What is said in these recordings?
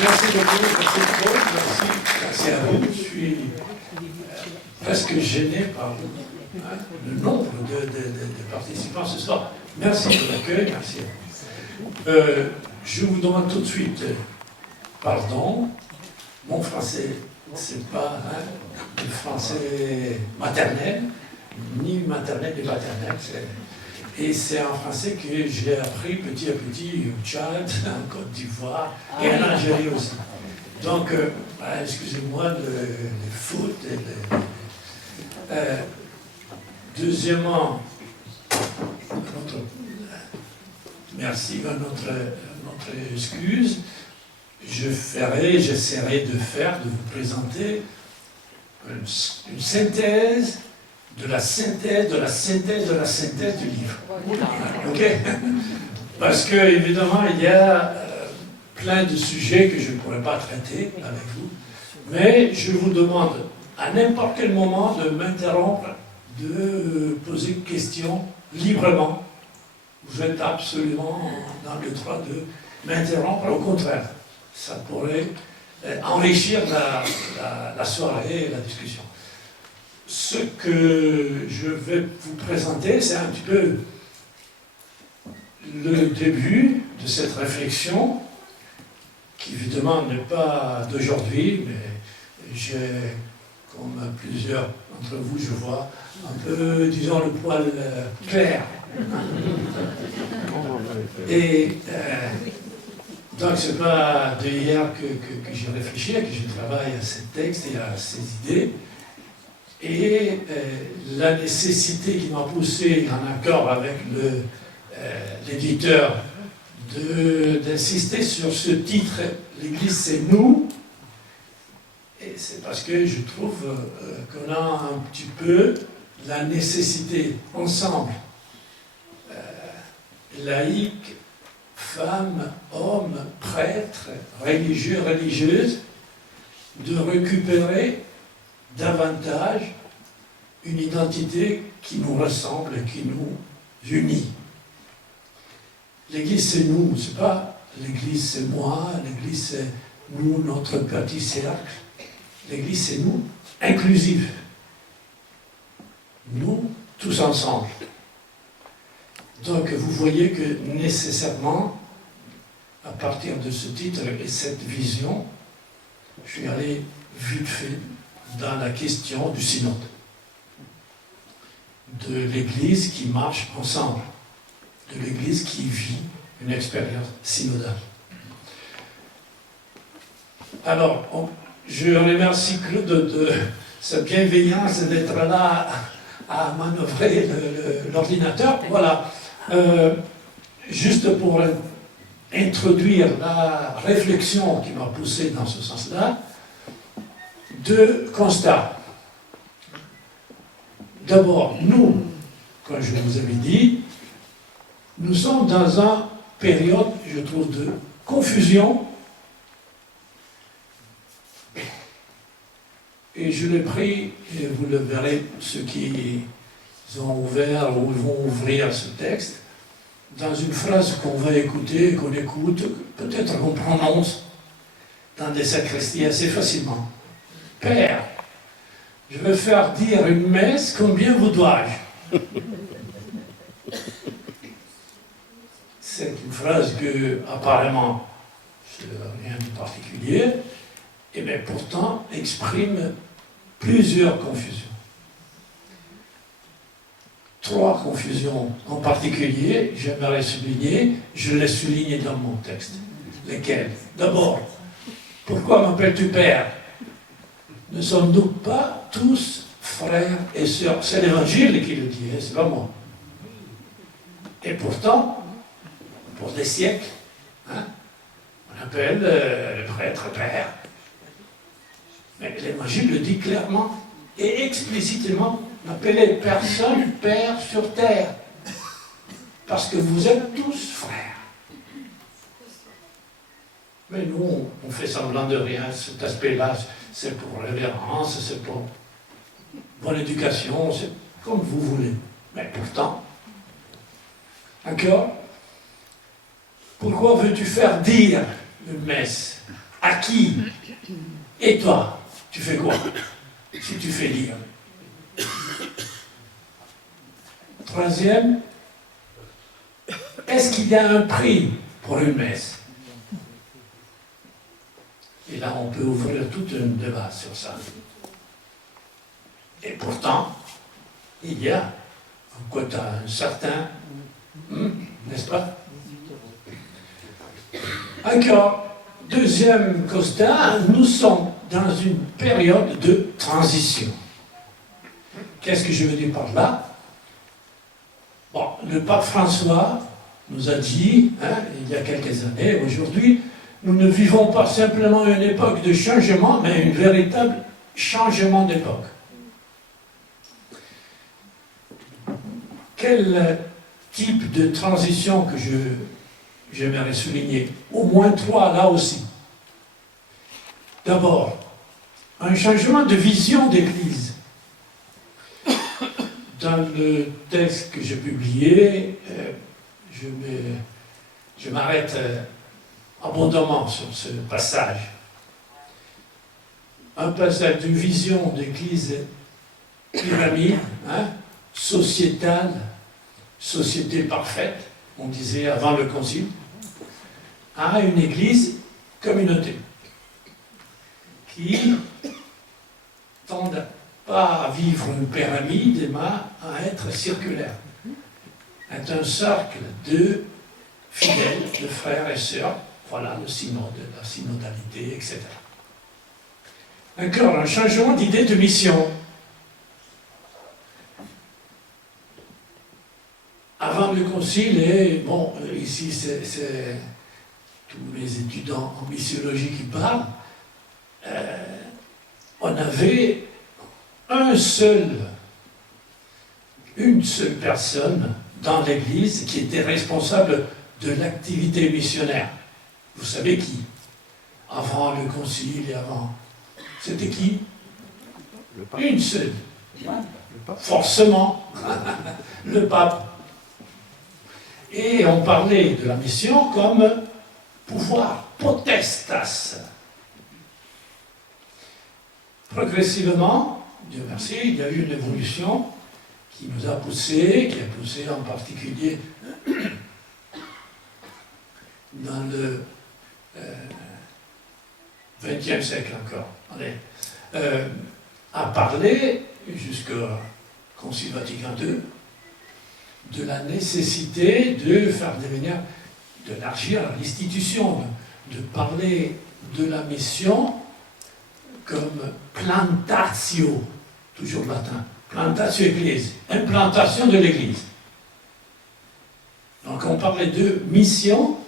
Merci beaucoup, merci Claude, merci à vous. Je suis presque gêné par le nombre de participants ce soir. Merci de l'accueil, merci. Je vous demande tout de suite pardon. Mon français, c'est pas le français maternel, ni maternel ni paternel. Et c'est un français que j'ai appris petit à petit au Tchad, en Côte d'Ivoire et en Algérie aussi. Donc, excusez-moi le foot. Deuxièmement, merci à notre excuse. J'essaierai de vous présenter une synthèse de la synthèse de la synthèse de la synthèse du livre. Ok? Parce que, évidemment, il y a plein de sujets que je ne pourrais pas traiter avec vous, mais je vous demande à n'importe quel moment de m'interrompre, de poser une question librement. Vous êtes absolument dans le droit de m'interrompre, au contraire. Ça pourrait enrichir la soirée et la discussion. Ce que je vais vous présenter, c'est un petit peu le début de cette réflexion, qui évidemment n'est pas d'aujourd'hui, mais j'ai, comme plusieurs d'entre vous, je vois, un peu, disons, le poil clair. Et donc, ce n'est pas d'hier que j'ai réfléchi, que je travaille à ce texte et à ces idées. Et la nécessité qui m'a poussé, en accord avec l'éditeur, d'insister sur ce titre, l'Église c'est nous, et c'est parce que je trouve qu'on a un petit peu la nécessité, ensemble, laïcs, femmes, hommes, prêtres, religieux, religieuses, de récupérer davantage une identité qui nous ressemble et qui nous unit. L'Église, c'est nous, c'est pas l'Église, c'est moi, l'Église, c'est nous, notre petit cercle. L'Église, c'est nous, inclusif. Nous, tous ensemble. Donc, vous voyez que nécessairement, à partir de ce titre et cette vision, je suis allé vite fait dans la question du synode, de l'Église qui marche ensemble, de l'Église qui vit une expérience synodale. Alors, je remercie Claude de sa bienveillance d'être là à manœuvrer l'ordinateur. Voilà. Juste pour introduire la réflexion qui m'a poussé dans ce sens-là, deux constats. D'abord, nous, comme je vous avais dit, nous sommes dans une période, je trouve, de confusion. Et je l'ai pris, et vous le verrez, ceux qui ont ouvert ou vont ouvrir ce texte, dans une phrase qu'on va écouter, qu'on écoute, peut-être qu'on prononce dans des sacristies assez facilement. Père, je vais faire dire une messe, combien vous dois-je? C'est une phrase que, apparemment, c'est rien de particulier, et bien pourtant exprime plusieurs confusions. Trois confusions en particulier, j'aimerais souligner, je les souligne dans mon texte. Lesquelles? D'abord, pourquoi m'appelles-tu Père? Ne sommes-nous pas tous frères et sœurs? C'est l'Évangile qui le dit, c'est pas moi. Et pourtant, pour des siècles, on appelle le prêtre Père. Mais l'Évangile le dit clairement et explicitement, n'appelez personne Père sur terre, parce que vous êtes tous frères. Mais nous, on fait semblant de rien. Cet aspect-là, c'est pour révérence, c'est pour bonne éducation, c'est comme vous voulez. Mais pourtant, encore, pourquoi veux-tu faire dire une messe? à qui? Et toi, tu fais quoi si tu fais lire? Troisième, est-ce qu'il y a un prix pour une messe? Et là, on peut ouvrir tout un débat sur ça. Et pourtant, il y a un certain, n'est-ce pas? Encore, deuxième constat, nous sommes dans une période de transition. Qu'est-ce que je veux dire par là? Bon, le pape François nous a dit, il y a quelques années, aujourd'hui, nous ne vivons pas simplement une époque de changement, mais un véritable changement d'époque. Quel type de transition que j'aimerais souligner? Au moins trois, là aussi. D'abord, un changement de vision d'Église. Dans le texte que j'ai publié, je m'arrête abondamment sur ce passage. Un passage d'une vision d'Église pyramide, sociétale, société parfaite, on disait avant le Concile, à une Église communauté qui tend pas à vivre une pyramide, mais à être circulaire. Est un cercle de fidèles, de frères et sœurs, voilà le synode, la synodalité, etc. Encore un changement d'idée de mission. Avant le concile, et bon, ici c'est tous les étudiants en missiologie qui parlent, on avait une seule personne dans l'Église qui était responsable de l'activité missionnaire. Vous savez qui? Avant le concile et avant. C'était qui? Le pape. Une seule. Le pape. Forcément. Le pape. Et on parlait de la mission comme pouvoir potestas. Progressivement, Dieu merci, il y a eu une évolution qui nous a poussé, qui a poussé en particulier dans le XXe siècle encore, à parler, jusqu'au Concile Vatican II, de la nécessité de faire devenir, d'élargir l'institution, de parler de la mission comme plantatio, toujours latin, plantatio ecclesi, implantation de l'Église. Donc on parlait de mission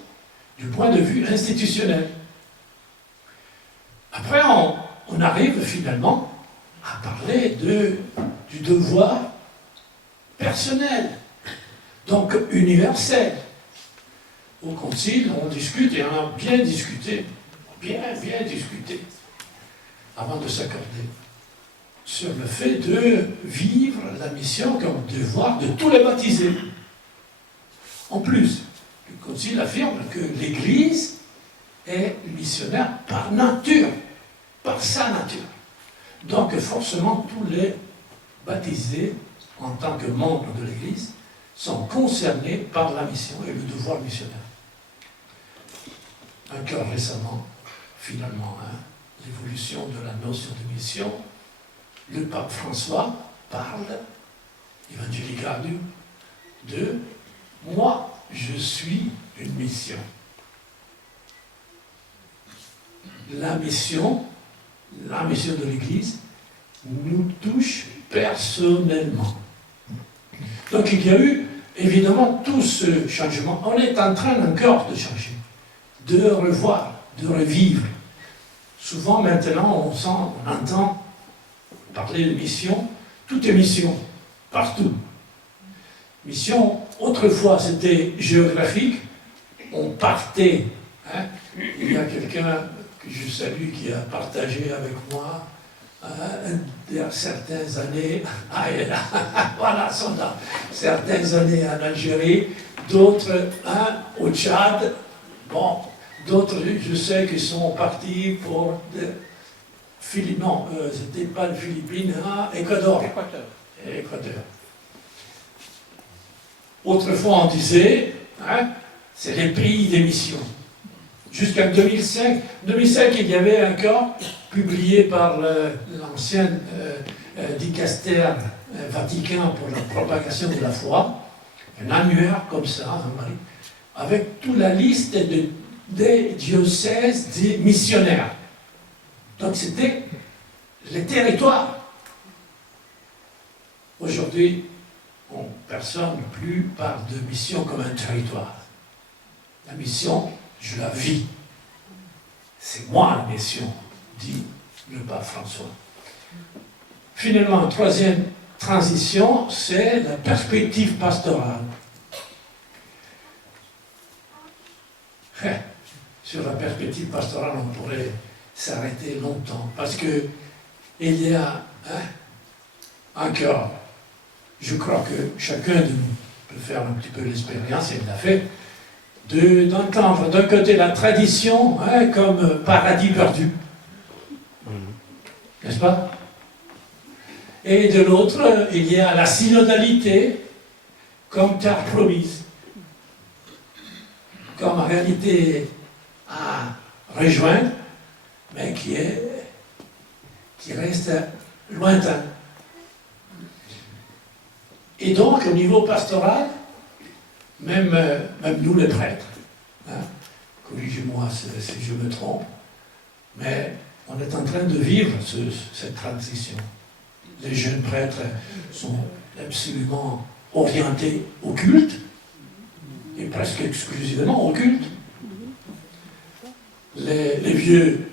du point de vue institutionnel. Après, on arrive finalement à parler du devoir personnel, donc universel. Au Concile, on discute, et on a bien discuté, bien discuté, avant de s'accorder sur le fait de vivre la mission comme devoir de tous les baptisés. En plus, le Concile affirme que l'Église est missionnaire par nature, par sa nature. Donc forcément, tous les baptisés, en tant que membres de l'Église, sont concernés par la mission et le devoir missionnaire. Encore récemment, finalement, l'évolution de la notion de mission, le pape François parle, Evangelii Gaudium, de « moi, je suis une mission ». La mission de l'Église nous touche personnellement. Donc il y a eu évidemment tout ce changement. On est en train encore de changer, de revoir, de revivre. Souvent maintenant on entend parler de mission, tout est mission, partout. Mission, autrefois c'était géographique, on partait. Il y a quelqu'un que je salue qui a partagé avec moi il y a certaines années, voilà, sont là, certaines années en Algérie, d'autres au Tchad. Bon, D'autres, je sais qu'ils sont partis pour Philippines. Non, c'était pas les Philippines, hein, Équateur. Équateur. Autrefois, on disait, hein, c'est les pays d'émission. Jusqu'en 2005, il y avait un cas publié par l'ancien dicaster Vatican pour la propagation de la foi, un annuaire comme ça, avec toute la liste des diocèses des missionnaires. Donc c'était les territoires. Aujourd'hui, personne ne plus parle de mission comme un territoire. La mission, je la vis. C'est moi la mission, dit le pape François. Finalement, troisième transition, c'est la perspective pastorale. Sur la perspective pastorale, on pourrait s'arrêter longtemps, parce que il y a encore, je crois que chacun de nous peut faire un petit peu l'expérience, et il l'a fait, d'entendre d'un côté la tradition comme paradis perdu, n'est-ce pas? Et de l'autre, il y a la synodalité comme terre promise, comme en réalité à rejoindre, mais qui reste lointain. Et donc, au niveau pastoral, même nous les prêtres, corrigez-moi si je me trompe, mais on est en train de vivre cette transition. Les jeunes prêtres sont absolument orientés au culte, et presque exclusivement au culte. Les vieux,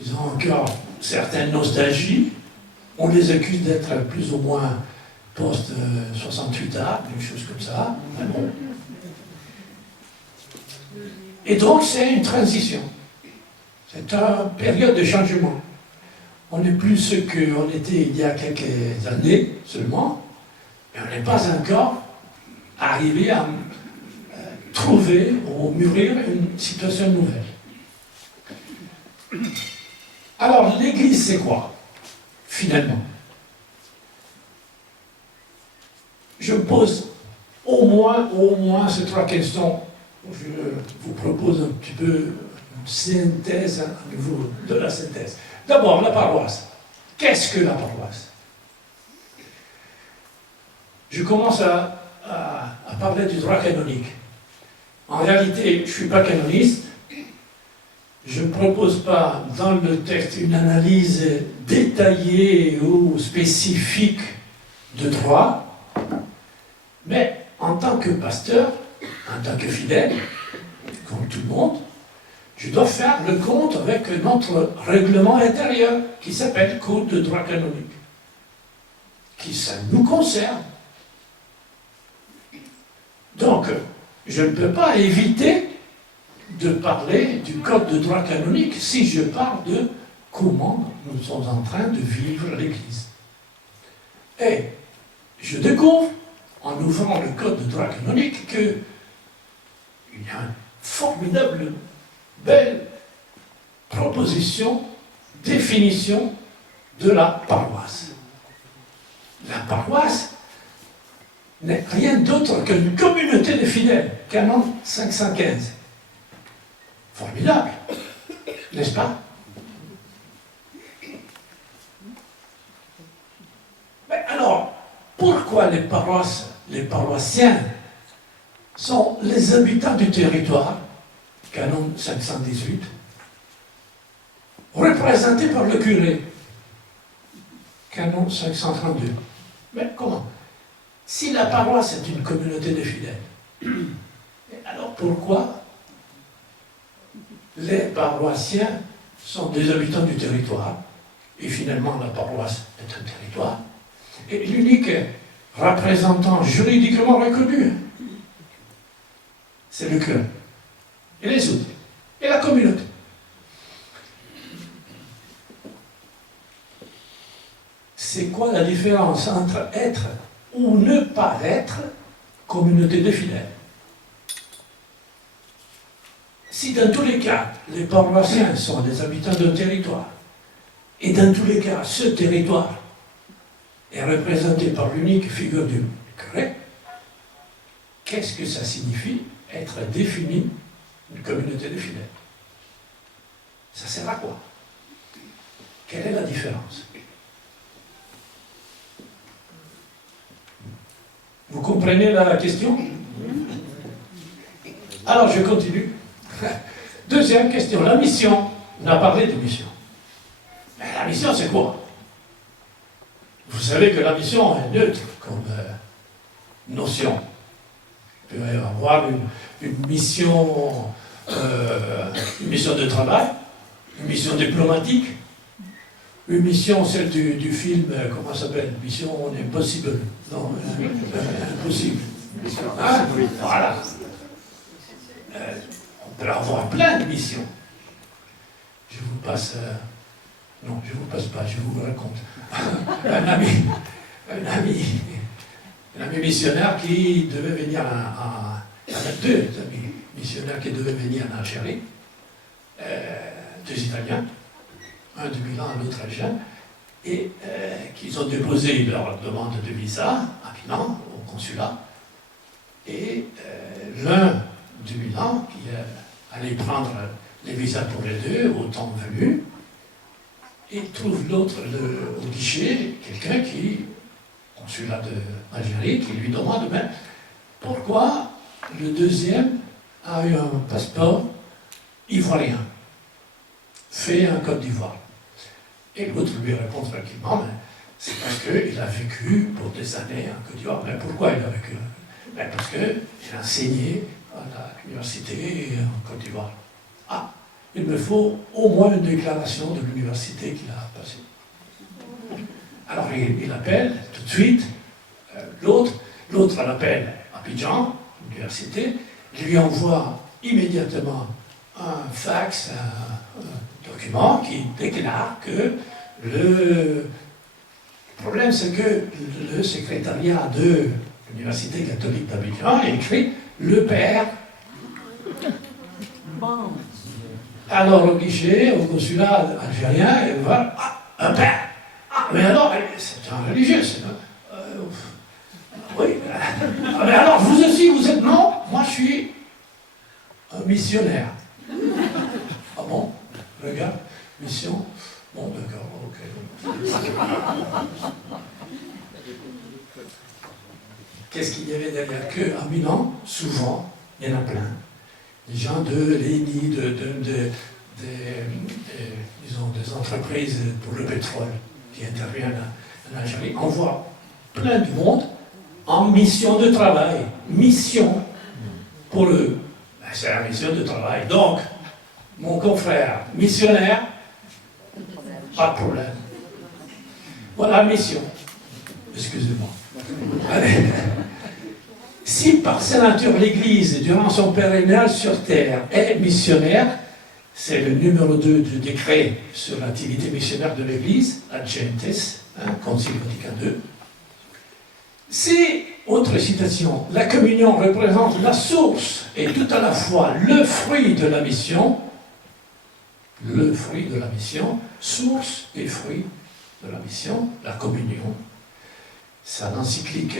ils ont encore certaines nostalgies. On les accuse d'être plus ou moins post-68 ans, des choses comme ça. Mais bon. Et donc, c'est une transition. C'est une période de changement. On n'est plus ce qu'on était il y a quelques années seulement, mais on n'est pas encore arrivé à trouver ou mûrir une situation nouvelle. Alors, l'Église, c'est quoi, finalement? Je pose au moins ces trois questions. Je vous propose un petit peu une synthèse, à nouveau, de la synthèse. D'abord, la paroisse. Qu'est-ce que la paroisse? Je commence à parler du droit canonique. En réalité, je ne suis pas canoniste. Je ne propose pas dans le texte une analyse détaillée ou spécifique de droit, mais en tant que pasteur, en tant que fidèle, comme tout le monde, je dois faire le compte avec notre règlement intérieur qui s'appelle Code de droit canonique, qui ça nous concerne. Donc, je ne peux pas éviter de parler du Code de droit canonique si je parle de comment nous sommes en train de vivre l'Église. Et je découvre, en ouvrant le Code de droit canonique, qu'il y a une formidable, belle proposition, définition de la paroisse. La paroisse n'est rien d'autre qu'une communauté de fidèles, canon 515. Formidable, n'est-ce pas? Mais alors, pourquoi les paroissiens sont les habitants du territoire, canon 518, représentés par le curé, canon 532? Mais comment? Si la paroisse est une communauté de fidèles, alors pourquoi les paroissiens sont des habitants du territoire, et finalement la paroisse est un territoire, et l'unique représentant juridiquement reconnu, c'est le curé, et les autres, et la communauté. C'est quoi la différence entre être ou ne pas être communauté de fidèles? Si dans tous les cas, les paroissiens sont des habitants d'un territoire, et dans tous les cas, ce territoire est représenté par l'unique figure du curé, qu'est-ce que ça signifie être défini une communauté de fidèles? Ça sert à quoi? Quelle est la différence? Vous comprenez la question? Alors je continue. Deuxième question, la mission. On a parlé de mission. Mais la mission, c'est quoi? Vous savez que la mission est neutre comme notion. Il peut y avoir une mission de travail, une mission diplomatique, une mission, celle du film, comment ça s'appelle? Mission Impossible. Non, impossible. Hein? Voilà. On peut avoir plein de missions. Je vous passe... non, je ne vous passe pas, je vous raconte. un ami missionnaire qui devait venir deux amis missionnaires qui devaient venir en Algérie, deux Italiens, un de Milan, l'autre algérien, et qu'ils ont déposé leur demande de visa à Milan, au consulat, et l'un du Milan, qui allait prendre les visas pour les deux, au temps venu, et trouve l'autre au guichet, quelqu'un qui, consulat d'Algérie, qui lui demande même pourquoi le deuxième a eu un passeport ivoirien, fait en Côte d'Ivoire. Et l'autre lui répond tranquillement, c'est parce qu'il a vécu pour des années en Côte d'Ivoire. Mais pourquoi il a vécu? Parce qu'il a enseigné à l'université en Côte d'Ivoire. Ah, il me faut au moins une déclaration de l'université qu'il a passée. Alors il appelle tout de suite l'autre l'appelle à Abidjan, l'université, il lui envoie immédiatement un fax, un document qui déclare que le problème, c'est que le secrétariat de l'Université catholique d'Abidjan a écrit le père. Bon. Alors au guichet, au consulat algérien, il va, un père. Ah, mais alors, c'est un religieux, c'est oui. Mais alors, vous aussi, vous êtes non? Moi, je suis un missionnaire. Ah bon? Regarde, mission. Bon, d'accord, ok. Qu'est-ce qu'il y avait derrière? Qu'à Milan, souvent, il y en a plein. Des gens de l'ENI, disons, des entreprises pour le pétrole qui interviennent en Algérie, envoient plein de monde en mission de travail. Mission pour eux. Ben, c'est la mission de travail. Donc, mon confrère missionnaire, pas de problème. Voilà la mission. Excusez-moi. Allez. Si par sa nature l'Église, durant son pèlerinage sur terre, est missionnaire, c'est le numéro 2 du décret sur l'activité missionnaire de l'Église, la Gentes, Concile Vatican II. Si, autre citation, la communion représente la source et tout à la fois le fruit de la mission, source et fruit de la mission, la communion, c'est l'encyclique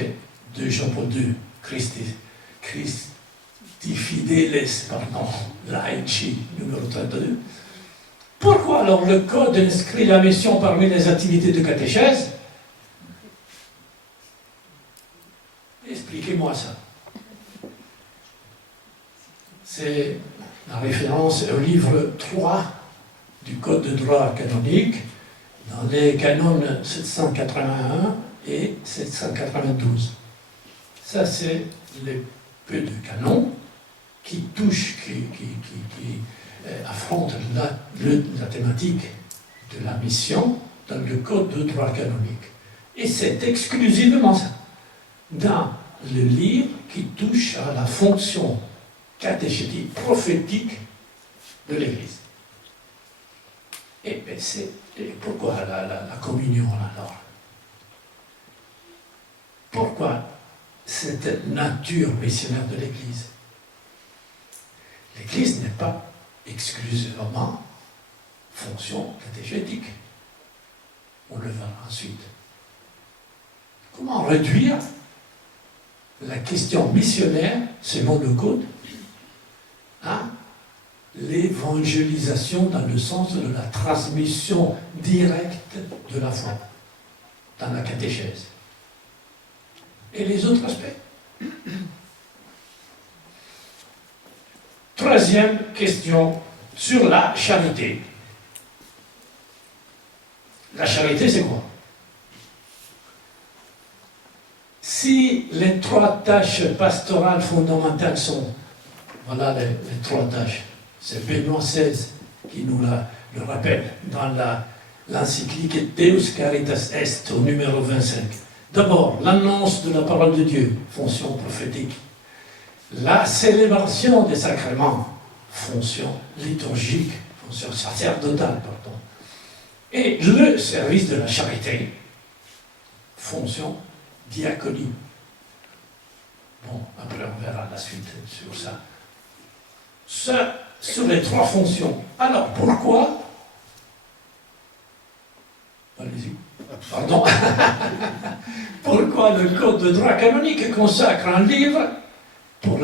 de Jean-Paul II, Christi Fideles, Laici, numéro 32. Pourquoi alors le Code inscrit la mission parmi les activités de catéchèse? Expliquez-moi ça. C'est la référence au livre 3 du Code de droit canonique, dans les canons 781 et 792. Ça, c'est les peu de canons qui touchent, qui affrontent la thématique de la mission dans le Code de droit canonique. Et c'est exclusivement ça, dans le livre qui touche à la fonction catéchétique, prophétique de l'Église. Et pourquoi la communion alors? Pourquoi cette nature missionnaire de l'Église? l'Église n'est pas exclusivement fonction catéchétique. On le verra ensuite. Comment réduire la question missionnaire, selon le Code, à l'évangélisation dans le sens de la transmission directe de la foi dans la catéchèse. Et les autres aspects. Troisième question sur la charité. La charité, c'est quoi? Si les trois tâches pastorales fondamentales sont, voilà les trois tâches, c'est Benoît XVI qui nous le rappelle dans l'encyclique Deus Caritas Est au numéro 25. D'abord, l'annonce de la parole de Dieu, fonction prophétique. La célébration des sacrements, fonction liturgique, fonction sacerdotale, pardon. Et le service de la charité, fonction diaconie. Bon, après on verra la suite sur ça. Ça, sur les trois fonctions. Alors, pourquoi? Allez-y. Pardon. Pourquoi le Code de droit canonique consacre un livre pour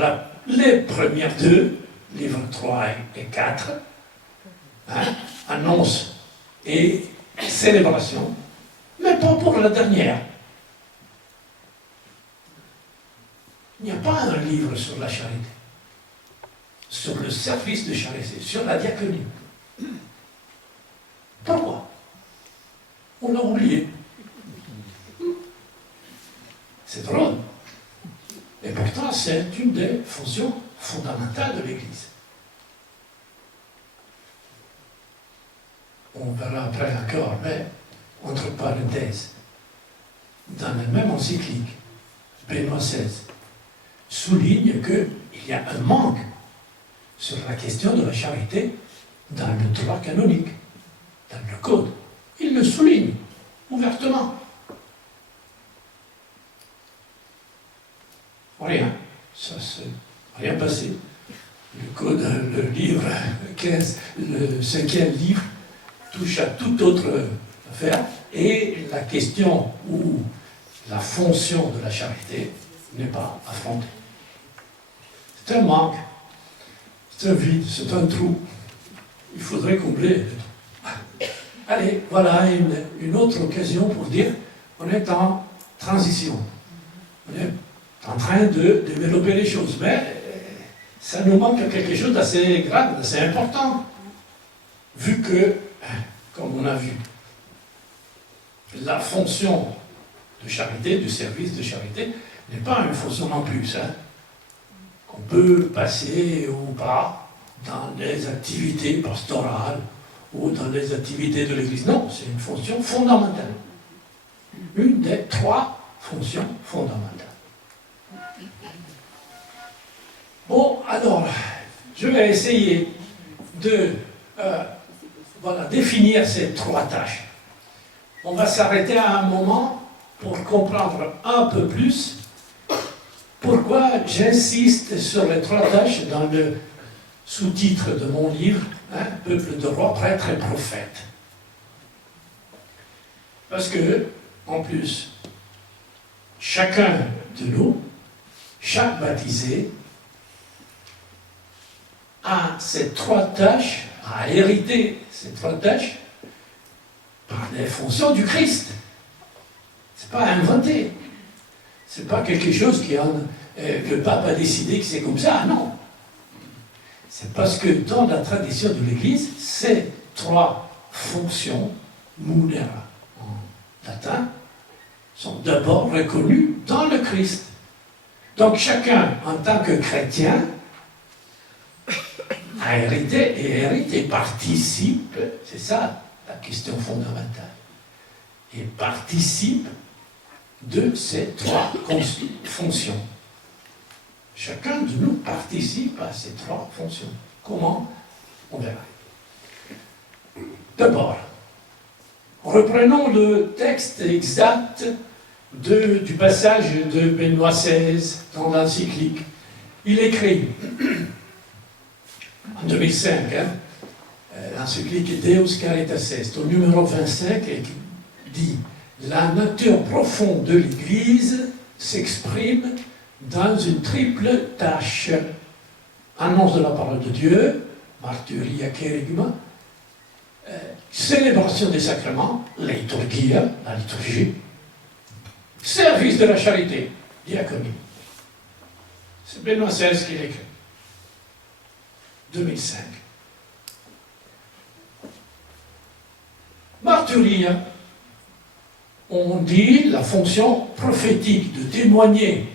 les premières deux, livres 3 et 4, annonce et célébration, mais pas pour la dernière. Il n'y a pas un livre sur la charité, sur le service de charité, sur la diaconie. Pourquoi? On l'a oublié. C'est drôle. Et pourtant, c'est une des fonctions fondamentales de l'Église. On verra après encore, mais entre parenthèses, dans la même encyclique, Benoît XVI souligne qu'il y a un manque sur la question de la charité dans le droit canonique, dans le Code. Il le souligne ouvertement. Rien, ça s'est rien passé. Le Code, le livre 15, le 5e livre, touche à toute autre affaire, et la question ou la fonction de la charité n'est pas affrontée. C'est un manque, c'est un vide, c'est un trou. Il faudrait combler le trou. Allez, voilà une autre occasion pour dire qu'on est en transition. On est en train de développer les choses, mais ça nous manque quelque chose d'assez grave, d'assez important, vu que, comme on a vu, la fonction de charité, du service de charité, n'est pas une fonction en plus, qu'on peut passer ou pas dans les activités pastorales ou dans les activités de l'Église. Non, c'est une fonction fondamentale. Une des trois fonctions fondamentales. Bon, alors, je vais essayer de définir ces trois tâches. On va s'arrêter à un moment pour comprendre un peu plus pourquoi j'insiste sur les trois tâches dans le sous-titre de mon livre, Peuple de rois, prêtres et prophètes. Parce que, en plus, chacun de nous, chaque baptisé, a ces trois tâches, a hérité ces trois tâches par les fonctions du Christ. C'est pas inventé. C'est pas quelque chose le pape a décidé que c'est comme ça, non. C'est parce que dans la tradition de l'Église, ces trois fonctions, munera en latin, sont d'abord reconnues dans le Christ. Donc chacun, en tant que chrétien, a hérité et hérite et participe, c'est ça la question fondamentale, et participe de ces trois fonctions. Chacun de nous participe à ces trois fonctions. Comment? On verra. D'abord, reprenons le texte exact du passage de Benoît XVI dans l'encyclique. Il écrit en 2005, hein, l'encyclique Deus Caritas Est, au numéro 25, qui dit « La nature profonde de l'Église s'exprime dans une triple tâche. Annonce de la parole de Dieu, martyria kérigma, célébration des sacrements, la liturgie, service de la charité, diaconie. » C'est Benoît XVI qui l'écrit. 2005. Martyria, on dit la fonction prophétique de témoigner.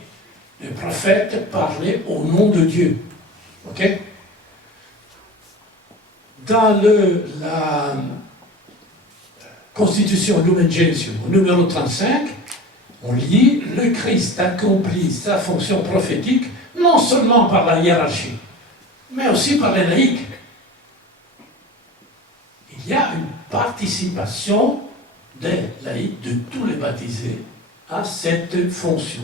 Les prophètes parlaient au nom de Dieu. Ok? Dans la Constitution Lumen Gentium, au numéro 35, on lit « Le Christ accomplit sa fonction prophétique non seulement par la hiérarchie, mais aussi par les laïcs. » Il y a une participation des laïcs, de tous les baptisés, à cette fonction.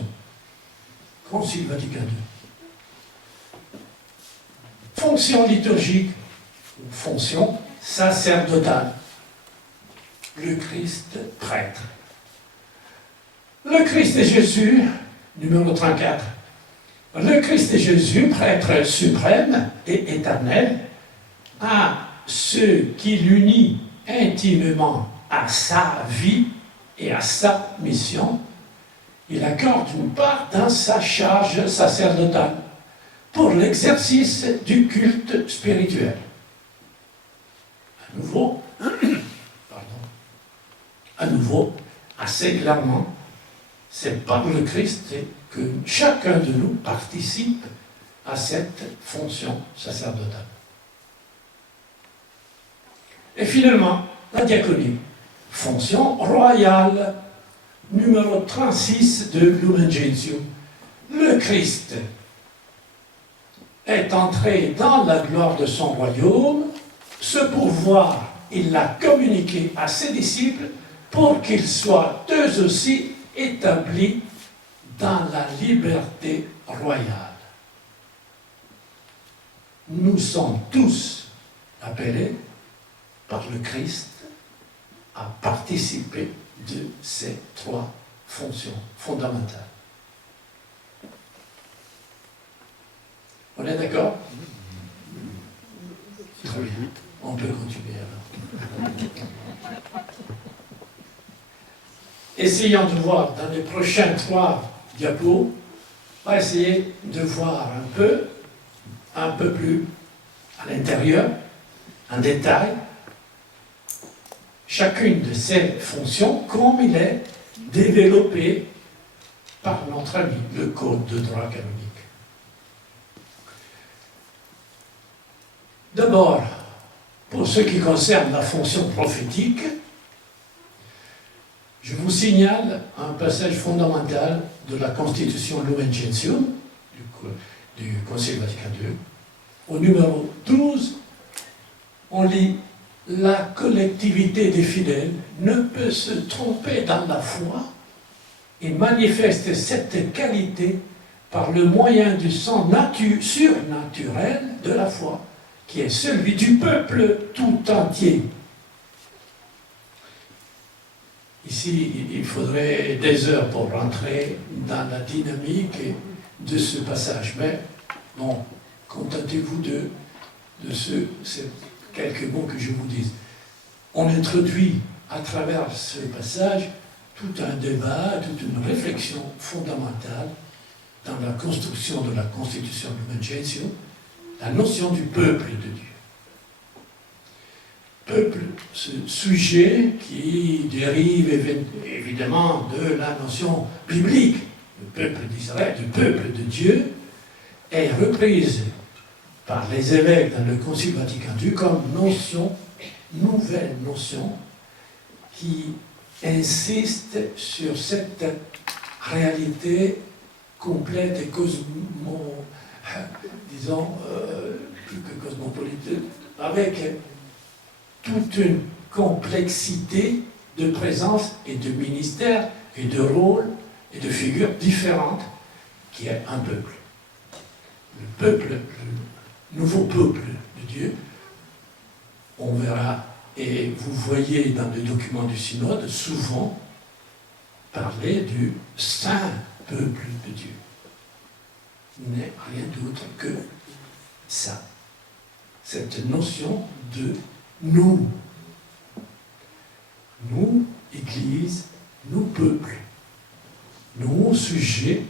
Concile Vatican II. Fonction liturgique, ou fonction sacerdotale. Le Christ prêtre. Le Christ et Jésus, numéro 34. Le Christ et Jésus, prêtre suprême et éternel, à ce qui l'unit intimement à sa vie et à sa mission, il accorde une part dans sa charge sacerdotale pour l'exercice du culte spirituel. À nouveau, assez clairement, c'est par le Christ que chacun de nous participe à cette fonction sacerdotale. Et finalement, la diaconie, fonction royale, numéro 36 de Lumen Gentium. Le Christ est entré dans la gloire de son royaume. Ce pouvoir, il l'a communiqué à ses disciples pour qu'ils soient eux aussi établis dans la liberté royale. Nous sommes tous appelés par le Christ à participer de ces trois fonctions fondamentales. On est d'accord? Très bien. On peut continuer alors. Essayons de voir dans les prochains 3 diapos, on va essayer de voir un peu plus à l'intérieur, en détail, chacune de ces fonctions, comme il est développé par notre ami, le Code de droit canonique. D'abord, pour ce qui concerne la fonction prophétique, je vous signale un passage fondamental de la Constitution Lumen Gentium du Concile Vatican II. Au numéro 12, on lit « La collectivité des fidèles ne peut se tromper dans la foi et manifeste cette qualité par le moyen du sang surnaturel de la foi, qui est celui du peuple tout entier. » Ici, il faudrait des heures pour rentrer dans la dynamique de ce passage. Mais, bon, contentez-vous de ces quelques mots que je vous dis. On introduit à travers ce passage tout un débat, toute une réflexion fondamentale dans la construction de la Constitution Lumen Gentium, la notion du peuple de Dieu. Peuple, ce sujet qui dérive évidemment de la notion biblique, le peuple d'Israël, du peuple de Dieu, est reprise par les évêques dans le Concile Vatican II comme nouvelle notion qui insiste sur cette réalité complète et plus que cosmopolite, avec toute une complexité de présence et de ministères et de rôles et de figures différentes qui est un peuple. Le peuple, le nouveau peuple de Dieu. On verra, et vous voyez dans les documents du synode, souvent parler du saint peuple de Dieu. Il n'est rien d'autre que ça. Cette notion de nous. Nous, Église, nous, peuple. Nous, sujets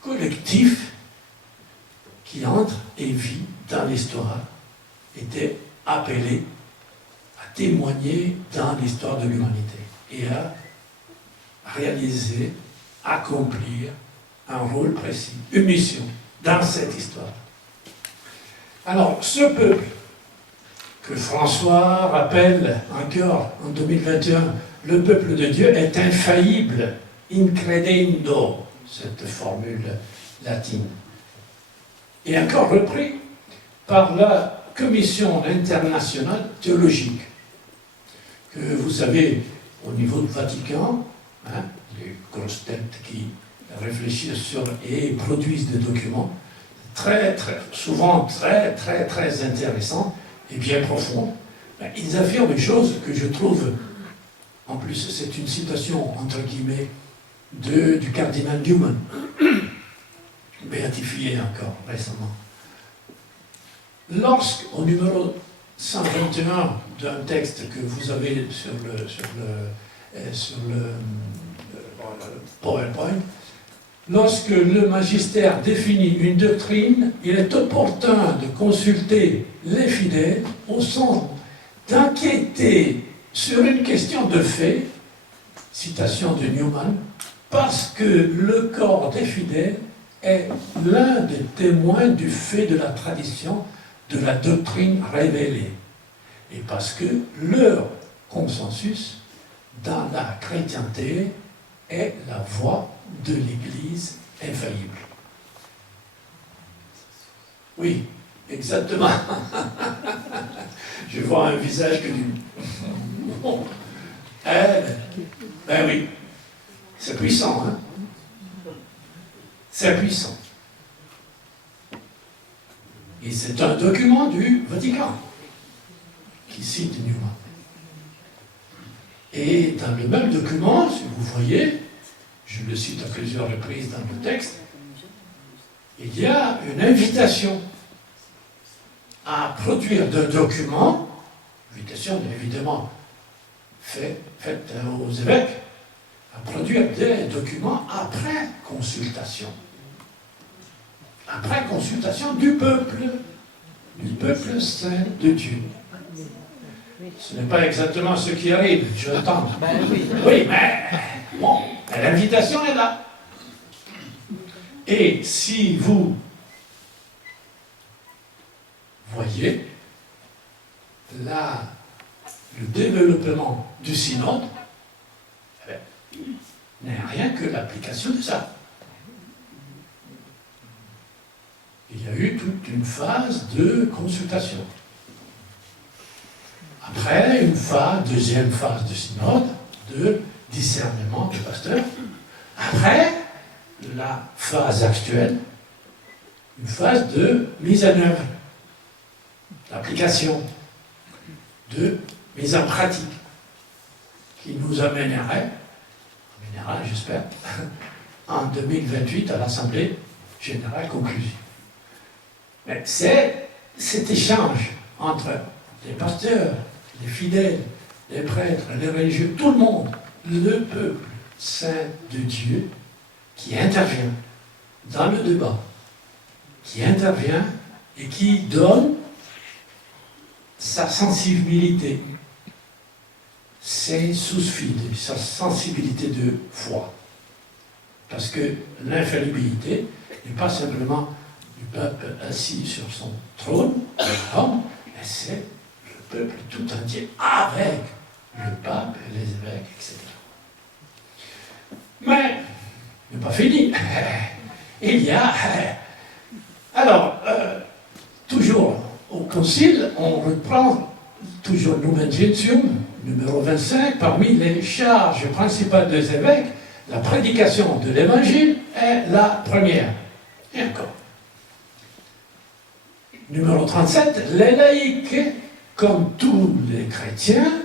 collectifs qui entrent et vivent dans l'histoire, étaient appelés à témoigner dans l'histoire de l'humanité et à réaliser, accomplir un rôle précis, une mission dans cette histoire. Alors, ce peuple que François rappelle encore en 2021, le peuple de Dieu est infaillible, incredendo, cette formule latine, et encore repris par la Commission internationale théologique, que vous savez, au niveau du Vatican, les grosses têtes qui réfléchissent sur et produisent des documents souvent très intéressants et bien profonds. Ils affirment une chose que je trouve, en plus c'est une citation entre guillemets du cardinal Newman, béatifié encore récemment. Lorsqu'au numéro 121 d'un texte que vous avez sur le PowerPoint, lorsque le magistère définit une doctrine, il est opportun de consulter les fidèles au sens d'inquiéter sur une question de fait, citation de Newman, parce que le corps des fidèles est l'un des témoins du fait de la tradition de la doctrine révélée, et parce que leur consensus dans la chrétienté est la voie de l'Église infaillible. Oui, exactement. Je vois un visage que du... Ben oui, c'est puissant, hein? C'est puissant. Et c'est un document du Vatican qui cite Newman. Et dans le même document, si vous voyez, je le cite à plusieurs reprises dans le texte, il y a une invitation à produire des documents, invitation évidemment faite aux évêques, à produire des documents après consultation. Après consultation du peuple saint de Dieu. Ce n'est pas exactement ce qui arrive, je l'attends. Oui, mais bon, l'invitation est là. Et si vous voyez là le développement du synode, n'est rien que l'application de ça. Il y a eu toute une phase de consultation. Après, deuxième phase de synode, de discernement du pasteur. Après, la phase actuelle, une phase de mise en œuvre, d'application, de mise en pratique, qui nous amènera, j'espère, en 2028 à l'Assemblée générale conclusive. Mais c'est cet échange entre les pasteurs, les fidèles, les prêtres, les religieux, tout le monde, le peuple saint de Dieu, qui intervient dans le débat, qui intervient et qui donne sa sensibilité, ses soucis, sa sensibilité de foi. Parce que l'infaillibilité n'est pas simplement du peuple assis sur son trône, mais c'est le peuple tout entier avec le pape, les évêques, etc. Mais, il n'est pas fini. Il y a... Alors, toujours au concile, on reprend toujours Lumen Gentium, numéro 25, parmi les charges principales des évêques, la prédication de l'évangile est la première. Et encore. Numéro 37, les laïcs, comme tous les chrétiens,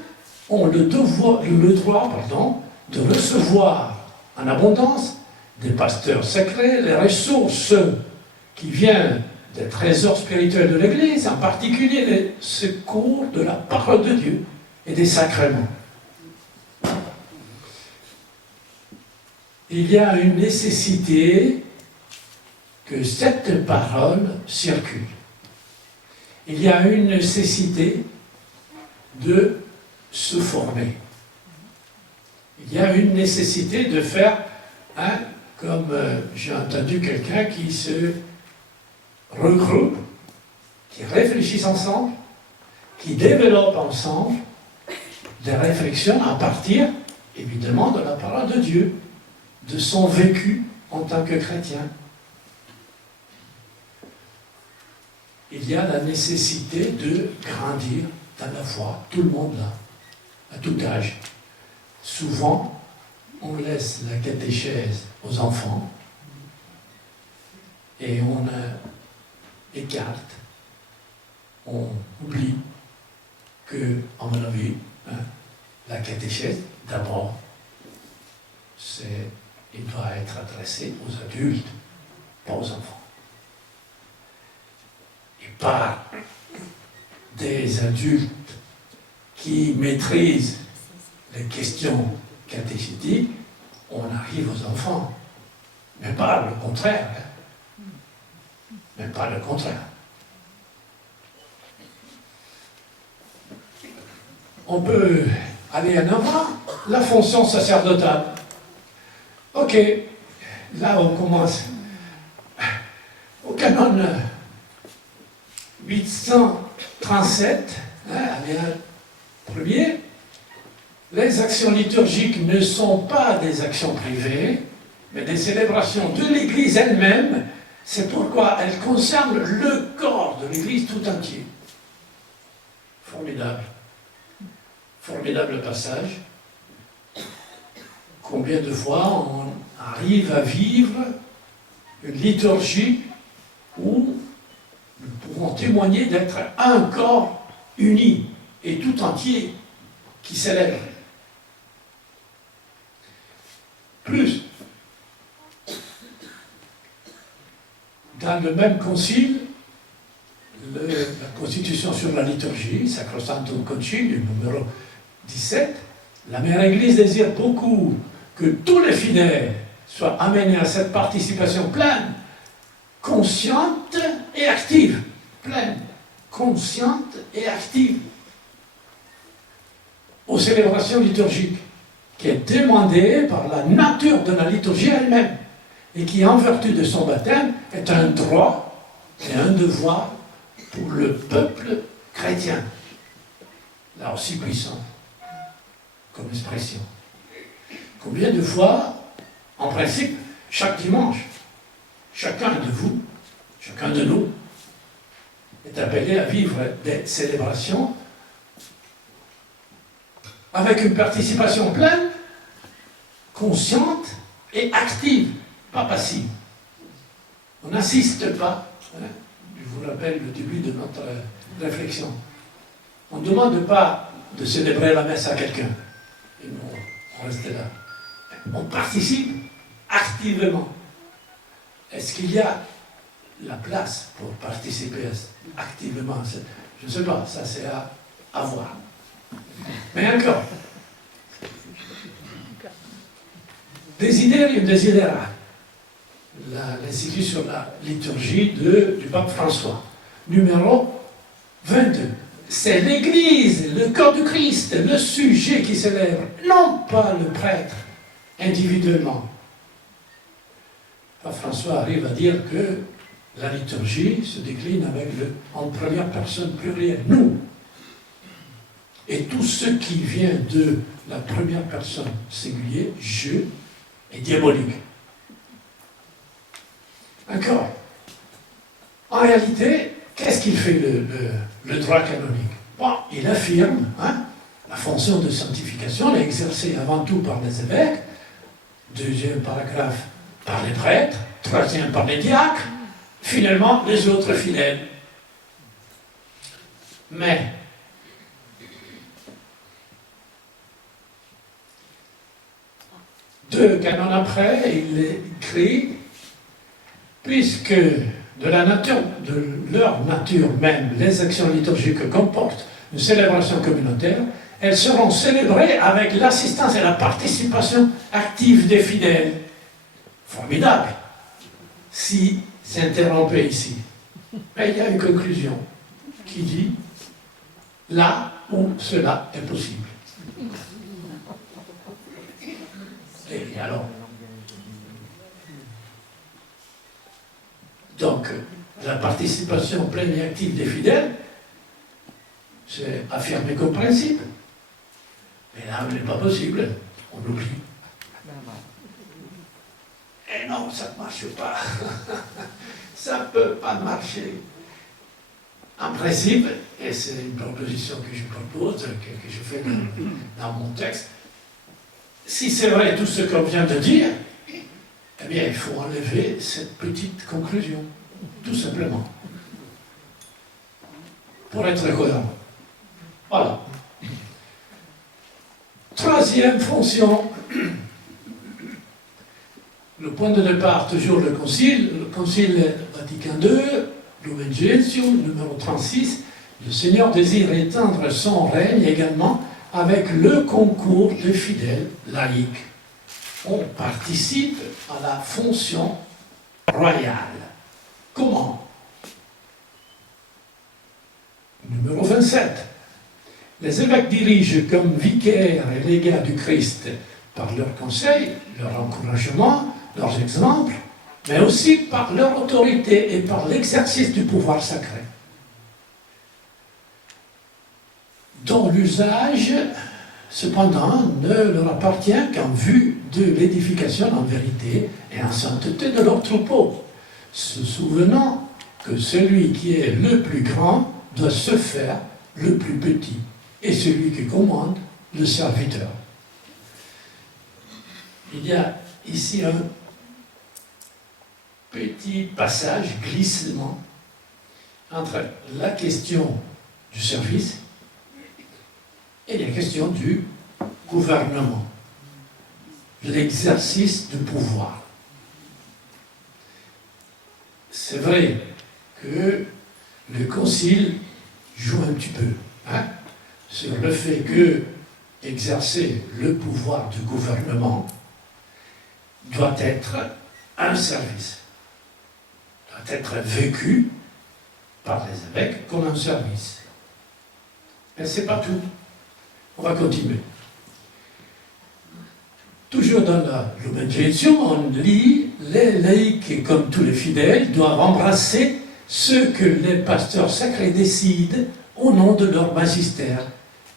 ont le droit de recevoir en abondance des pasteurs sacrés les ressources qui viennent des trésors spirituels de l'Église, en particulier les secours de la parole de Dieu et des sacrements. Il y a une nécessité que cette parole circule. Il y a une nécessité de se former. Il y a une nécessité de faire, comme j'ai entendu quelqu'un qui se regroupe, qui réfléchissent ensemble, qui développent ensemble des réflexions à partir, évidemment, de la parole de Dieu, de son vécu en tant que chrétien. Il y a la nécessité de grandir dans la foi, tout le monde là, à tout âge. Souvent, on laisse la catéchèse aux enfants et on écarte, on oublie que, à mon avis, la catéchèse, d'abord, il va être adressé aux adultes, pas aux enfants. Et par des adultes qui maîtrisent les questions catéchétiques, on arrive aux enfants. Mais pas le contraire. Mais pas le contraire. On peut aller en avant, la fonction sacerdotale. Ok, là on commence. Au canon 837, premier, les actions liturgiques ne sont pas des actions privées, mais des célébrations de l'Église elle-même. C'est pourquoi elles concernent le corps de l'Église tout entier. Formidable. Formidable passage. Combien de fois on arrive à vivre une liturgie où nous pouvons témoigner d'être un corps uni et tout entier qui célèbre. Plus, dans le même concile, la Constitution sur la liturgie, Sacrosanctum Concilium, numéro 17, la Mère Église désire beaucoup que tous les fidèles soient amenés à cette participation pleine, consciente et active. Pleine, consciente et active aux célébrations liturgiques, qui est demandée par la nature de la liturgie elle-même, et qui, en vertu de son baptême, est un droit et un devoir pour le peuple chrétien. Là aussi puissant, comme expression. Combien de fois, en principe, chaque dimanche, chacun de vous, chacun de nous, est appelé à vivre des célébrations avec une participation pleine, consciente et active, pas passive. On n'assiste pas. Je vous rappelle le début de notre réflexion. On ne demande pas de célébrer la messe à quelqu'un. Et nous, on reste là. On participe activement. Est-ce qu'il y a la place pour participer activement? Je ne sais pas, ça c'est à voir. Mais encore, Desiderium Desidera, l'Institut sur la liturgie du pape François, numéro 22. C'est l'Église, le corps du Christ, le sujet qui célèbre, non pas le prêtre, individuellement. Pape François arrive à dire que la liturgie se décline avec en première personne plurielle, nous. Et tout ce qui vient de la première personne singulier, je, est diabolique. Encore. En réalité, qu'est-ce qu'il fait le droit canonique? Bon, il affirme la fonction de sanctification, elle est exercée avant tout par les évêques, deuxième paragraphe par les prêtres, troisième par les diacres, finalement les autres fidèles. Mais deux canons après, il écrit, puisque de la nature, de leur nature même, les actions liturgiques comportent une célébration communautaire, elles seront célébrées avec l'assistance et la participation active des fidèles. Formidable, si s'interrompait ici. Mais il y a une conclusion qui dit là où cela est possible. Et alors, donc, la participation pleine et active des fidèles, c'est affirmé comme principe. Mais là, ce n'est pas possible, on l'oublie. Et non, ça ne marche pas. Ça ne peut pas marcher. En principe, et c'est une proposition que je propose, que je fais dans mon texte, si c'est vrai tout ce qu'on vient de dire, eh bien, il faut enlever cette petite conclusion, tout simplement, pour être cohérent. Voilà. Troisième fonction, le point de départ, toujours le Concile Vatican II, Lumen Gentium, numéro 36, le Seigneur désire étendre son règne également avec le concours des fidèles laïcs. On participe à la fonction royale. Comment? Numéro 27. Les évêques dirigent comme vicaires et légats du Christ par leur conseil, leur encouragement, leurs exemples, mais aussi par leur autorité et par l'exercice du pouvoir sacré, dont l'usage, cependant, ne leur appartient qu'en vue de l'édification en vérité et en sainteté de leur troupeau, se souvenant que celui qui est le plus grand doit se faire le plus petit, et celui qui commande, le serviteur. Il y a ici un petit passage, glissement, entre la question du service et la question du gouvernement, l'exercice du pouvoir. C'est vrai que le Concile joue un petit peu sur le fait que exercer le pouvoir du gouvernement doit être un service, doit être vécu par les évêques comme un service. Mais ce n'est pas tout. On va continuer. Toujours dans la Lumen Gentium, on lit « Les laïcs, comme tous les fidèles, doivent embrasser ce que les pasteurs sacrés décident au nom de leur magistère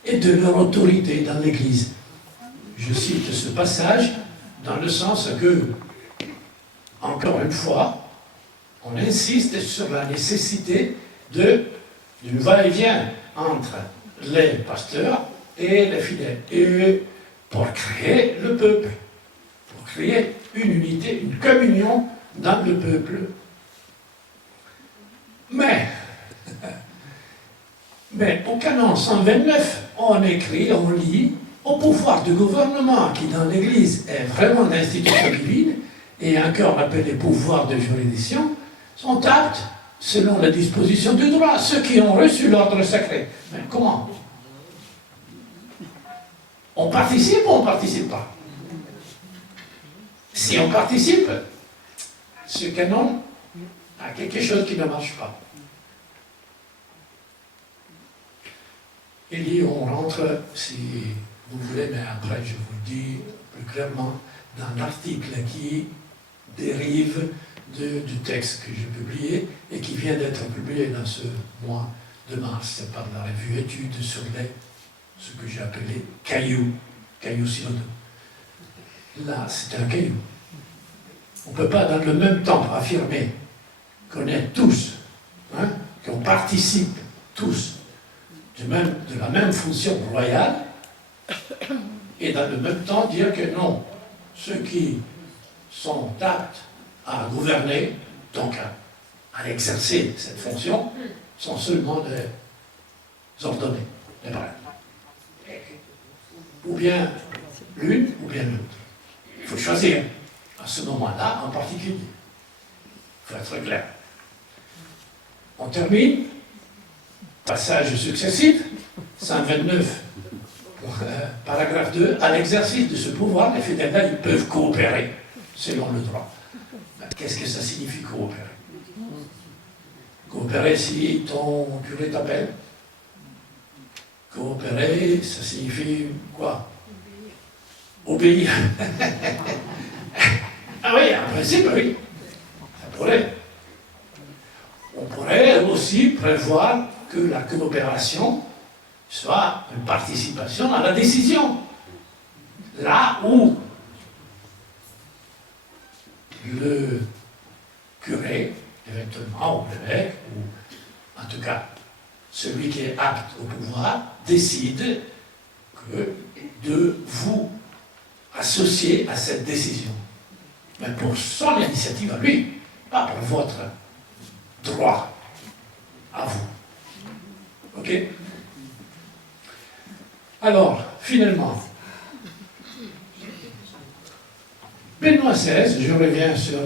et de leur autorité dans l'Église. » Je cite ce passage dans le sens que, encore une fois, on insiste sur la nécessité d'une va-et-vient entre les pasteurs et les fidèles, et pour créer le peuple, pour créer une unité, une communion dans le peuple. Mais au canon 129, on écrit, on lit, au pouvoir du gouvernement qui dans l'Église est vraiment d'institution divine, et encore appelé pouvoir de juridiction, sont aptes, selon la disposition du droit, ceux qui ont reçu l'ordre sacré. Mais comment? On participe ou on ne participe pas? Si on participe, ce canon a quelque chose qui ne marche pas. Il dit, on rentre, si vous voulez, mais après je vous le dis plus clairement, dans l'article qui dérive du texte que j'ai publié et qui vient d'être publié dans ce mois de mars par la revue Études sur ce que j'ai appelé cailloux synodaux. Là, c'est un caillou. On ne peut pas dans le même temps affirmer qu'on est tous, qu'on participe tous de la même fonction royale, et dans le même temps dire que non, ceux qui sont aptes à gouverner, donc à exercer cette fonction, sont seulement ordonnées, les brèves. Ou bien l'une, ou bien l'autre. Il faut choisir, à ce moment-là en particulier. Il faut être clair. On termine. Passage successif, 129, paragraphe 2. À l'exercice de ce pouvoir, les fédéraux ils peuvent coopérer, selon le droit. Qu'est-ce que ça signifie coopérer? Coopérer si ton curé t'appelle. Coopérer, ça signifie quoi? Obéir. Ah oui, en principe, oui. Ça pourrait. On pourrait aussi prévoir que la coopération soit une participation à la décision. Là où le curé, éventuellement, ou l'évêque, ou en tout cas celui qui est apte au pouvoir, décide de vous associer à cette décision. Mais pour son initiative à lui, pas pour votre droit à vous. Ok? Alors, finalement, Benoît XVI, je reviens sur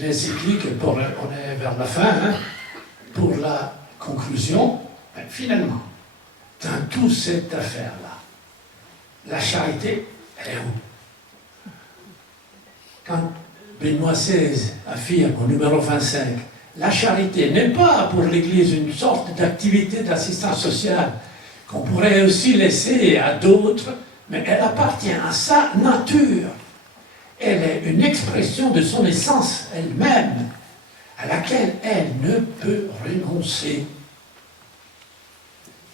l'encyclique, on est vers la fin, hein, pour la conclusion, ben, finalement, dans toute cette affaire-là, la charité, elle est où? Quand Benoît XVI affirme au numéro 25, la charité n'est pas pour l'Église une sorte d'activité d'assistance sociale qu'on pourrait aussi laisser à d'autres, mais elle appartient à sa nature. Elle est une expression de son essence elle-même, à laquelle elle ne peut renoncer.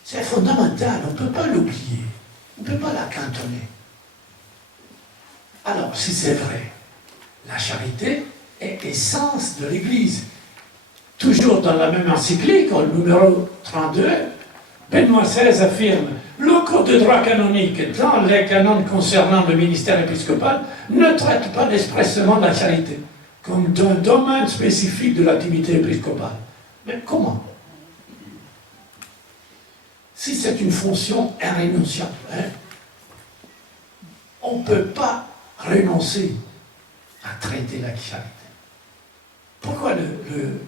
C'est fondamental, on ne peut pas l'oublier, on ne peut pas la cantonner. Alors, si c'est vrai, la charité est l'essence de l'Église. Toujours dans la même encyclique, au numéro 32, Benoît XVI affirme « Le Code de droit canonique, dans les canons concernant le ministère épiscopal, ne traite pas expressément la charité comme d'un domaine spécifique de l'activité épiscopale. » Mais comment? Si c'est une fonction irrénonciable, hein, on ne peut pas renoncer à traiter la charité. Pourquoi le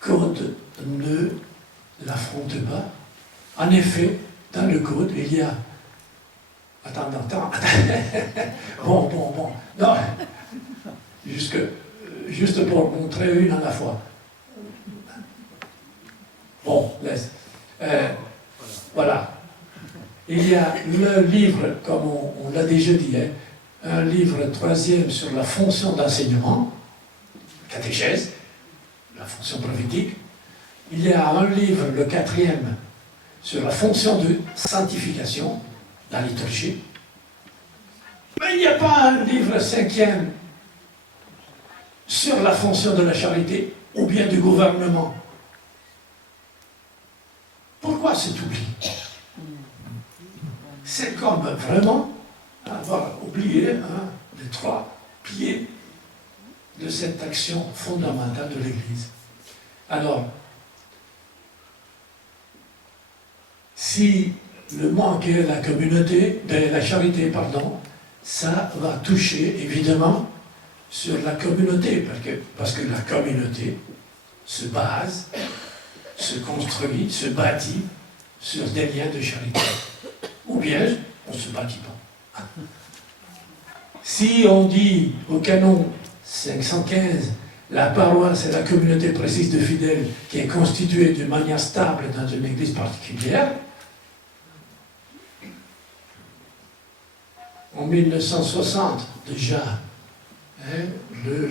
Code ne l'affronte pas? En effet, dans le Code, il y a... Attends. Bon. Non. Juste pour montrer une à la fois. Bon, laisse. Voilà. Il y a le livre, comme on l'a déjà dit, hein, un livre 3e sur la fonction d'enseignement, catéchèse, la fonction prophétique. Il y a un livre, le 4e, sur la fonction de sanctification, la liturgie. Mais il n'y a pas un livre 5e sur la fonction de la charité ou bien du gouvernement. Pourquoi cet oubli? C'est comme vraiment avoir oublié les 3 piliers de cette action fondamentale de l'Église. Alors, si le manque est la communauté, la charité, ça va toucher évidemment sur la communauté, parce que la communauté se base, se construit, se bâtit sur des liens de charité. Ou bien, on ne se bâtit pas. Si on dit au canon 515, la paroisse est la communauté précise de fidèles qui est constituée d'une manière stable dans une église particulière, en 1960, déjà,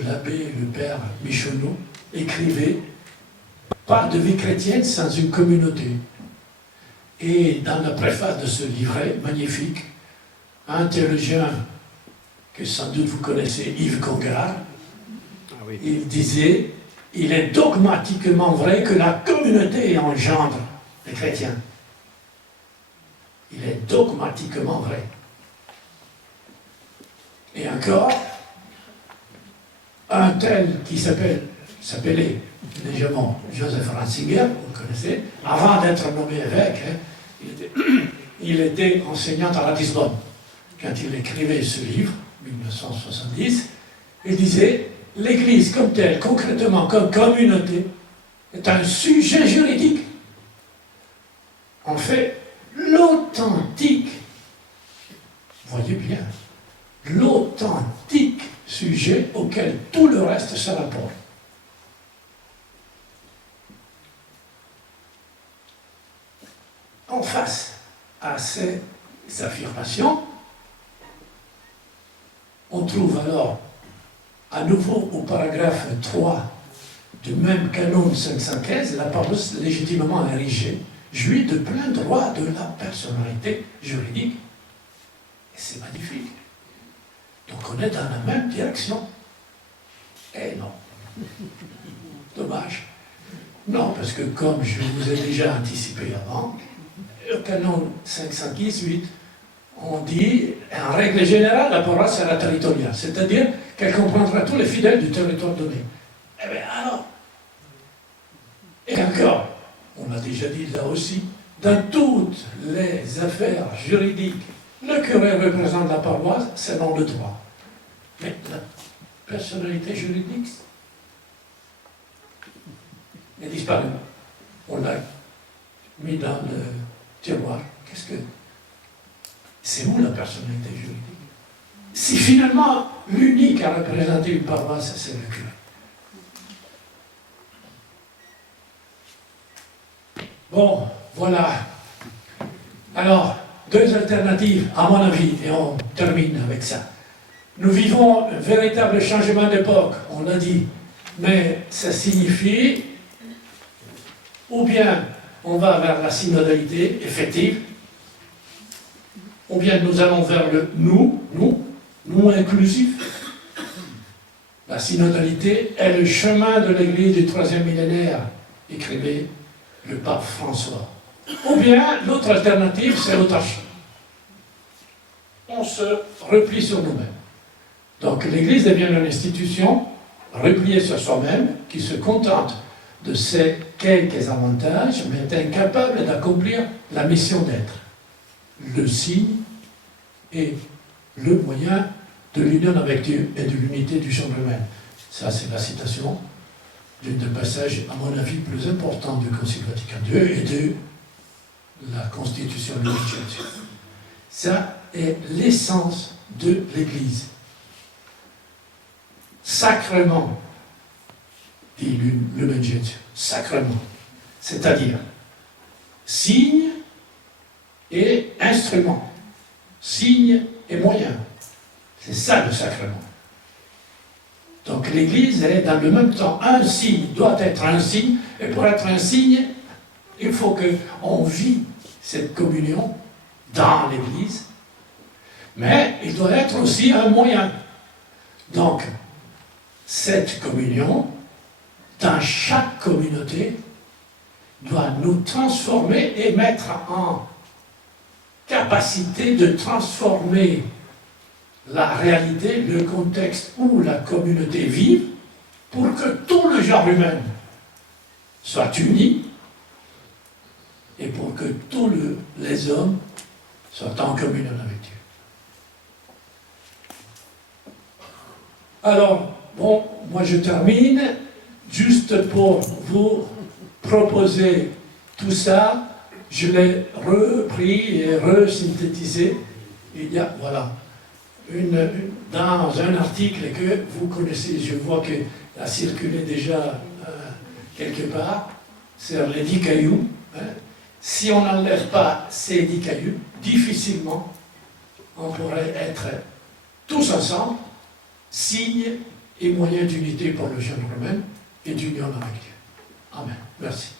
l'abbé, le père Michonneau, écrivait « Pas de vie chrétienne sans une communauté ». Et dans la préface de ce livret magnifique, un théologien que sans doute vous connaissez, Yves Congar, il disait « Il est dogmatiquement vrai que la communauté engendre les chrétiens. » Il est dogmatiquement vrai. Et encore, un tel qui s'appelle s'appelait légèrement Joseph Ratzinger, vous connaissez, avant d'être nommé évêque, il était enseignant à Ratisbonne. Quand il écrivait ce livre, 1970, il disait « L'Église comme telle, concrètement, comme communauté, est un sujet juridique. En fait, l'authentique, voyez bien, l'authentique sujet auquel tout le reste se rapporte. » En face à ces affirmations, on trouve alors à nouveau au paragraphe 3 du même canon 515 la paroisse légitimement érigée jouit de plein droit de la personnalité juridique. Et c'est magnifique. Donc on est dans la même direction. Eh non. Dommage. Non, parce que comme je vous ai déjà anticipé avant, au canon 518, on dit, en règle générale, la paroisse sera territoriale, c'est-à-dire qu'elle comprendra tous les fidèles du territoire donné. Eh bien alors, et encore, on a déjà dit là aussi, dans toutes les affaires juridiques, le curé représente la paroisse selon le droit. Mais la personnalité juridique n'est disparue. On l'a mis dans le tiroir. Qu'est-ce que... C'est où la personnalité juridique? Si finalement, l'unique à représenter une paroisse, c'est le curé. Bon, voilà. Alors, deux alternatives, à mon avis, et on termine avec ça. Nous vivons un véritable changement d'époque, on l'a dit, mais ça signifie, ou bien on va vers la synodalité effective, ou bien nous allons vers le nous inclusif. La synodalité est le chemin de l'Église du troisième millénaire, écrivait le pape François. Ou bien, l'autre alternative, c'est l'autarchie. On se replie sur nous-mêmes. Donc l'Église devient une institution repliée sur soi-même, qui se contente de ses quelques avantages, mais est incapable d'accomplir la mission d'être. Le signe et le moyen de l'union avec Dieu et de l'unité du genre humain. Ça, c'est la citation d'un des passages, à mon avis, plus importants du Concile Vatican II et de la Constitution de l'Église. Ça est l'essence de l'Église. Sacrement, dit le même Jésus, sacrement, c'est-à-dire signe et instrument, signe et moyen. C'est ça le sacrement. Donc l'Église est dans le même temps, un signe doit être un signe, et pour être un signe, il faut qu'on vit cette communion dans l'Église, mais il doit être aussi un moyen. Donc, cette communion, dans chaque communauté, doit nous transformer et mettre en capacité de transformer la réalité, le contexte où la communauté vit, pour que tout le genre humain soit uni et pour que tous les hommes soient en communion avec Dieu. Alors, bon, moi je termine juste pour vous proposer tout ça. Je l'ai repris et resynthétisé. Il y a, voilà, dans un article que vous connaissez, je vois qu'il a circulé déjà quelque part, c'est les 10 cailloux. Hein. Si on n'enlève pas ces 10 cailloux, difficilement on pourrait être tous ensemble, signe et moyen d'unité pour le genre humain et d'union avec Dieu. Amen. Merci.